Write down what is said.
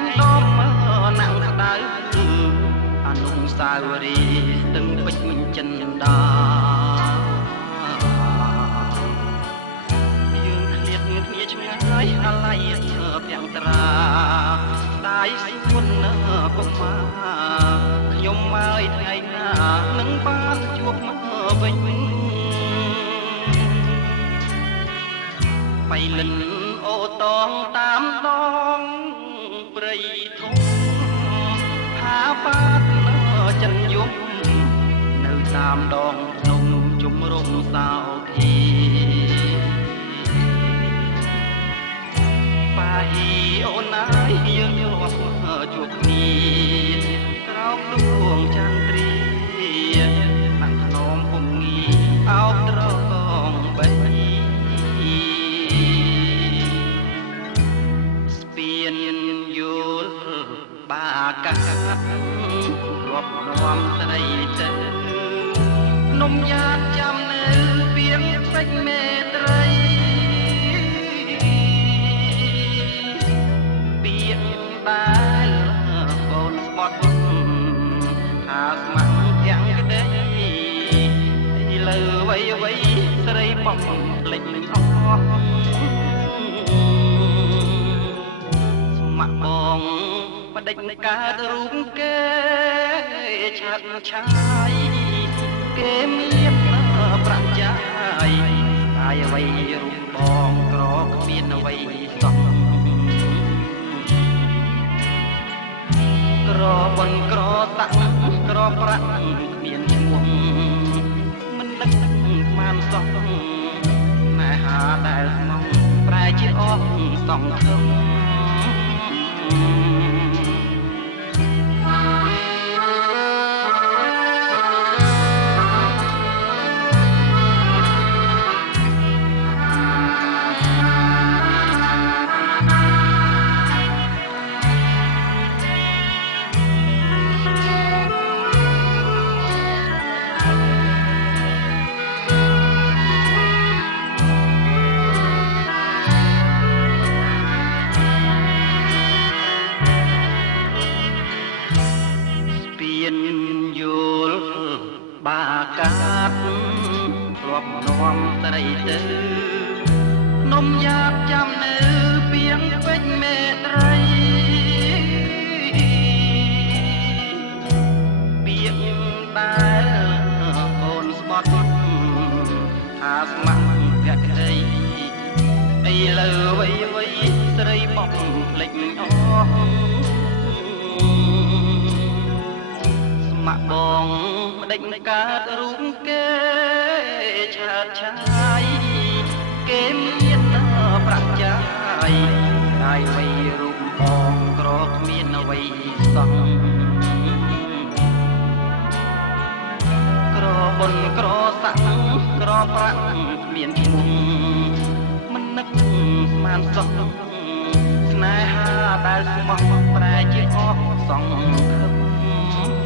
งดอมนางดาวอนุสาวรีย์ตึงពេជ្រចិនដាយើងឃ្លាតគ្នាឆ្ងាយអាឡ័យទាំងត្រាស្ដាយសួនកុមារខ្ញុំមកថ្ងៃណានឹងបានជួបមកវិញបៃលិនអូតងតាមដងព្រៃធំហាបាតចិនយំនៅតាមដងភ្នំជំរំសោធីបាហ៊ីអូនណាយយើងជួបគ្នាក្រោមដួងចន្ទ្រាខាងខ្នងពុំងីអោបត្រងបីស្ពានយល់បាការាប់នាំស្រីទៅនំយ៉ាតចាំនៅពីងពេជ្រមេត្រីពីងដែលកូនស្បត់ថាស្មាក់ទាំងក្តីលើវៃស្រីបំភ្លេចអស់ស្មាក់បងបដិញកើតរូបគេឆាត់ឆាយគេមានប្រាំចាយអាយអ្វីរូបបងក្រគ្មានអ្វីសោះក្របនក្រតាក់ក្រប្រាក់គ្មានឈ្មោះមិនដឹកបានសោះណែហាដែលស្មងប្រែជាអស់សងធំបាកាត់ធ្លាប់នាំស្រីទៅនំយ៉ាតចាំនៅពីងពេជ្រមេត្រីពីងដែលកូនស្បត់ថាស្មាក់ភក្តីឥឡូវវៃស្រីបោះភ្លេចអស់ស្មាក់បងដេញកើតរូបគេឆាតឆាយគេមានប្រាក់ចាយហើយអ្វីរូបបងក្រគ្មានអ្វីសោះក្របនក្រសាក់ក្រប្រាក់គ្មានឈ្មោះមិននឹកស្មានសោះស្នេហាដែលស្មោះប្រែជាអស់សង្ឃឹម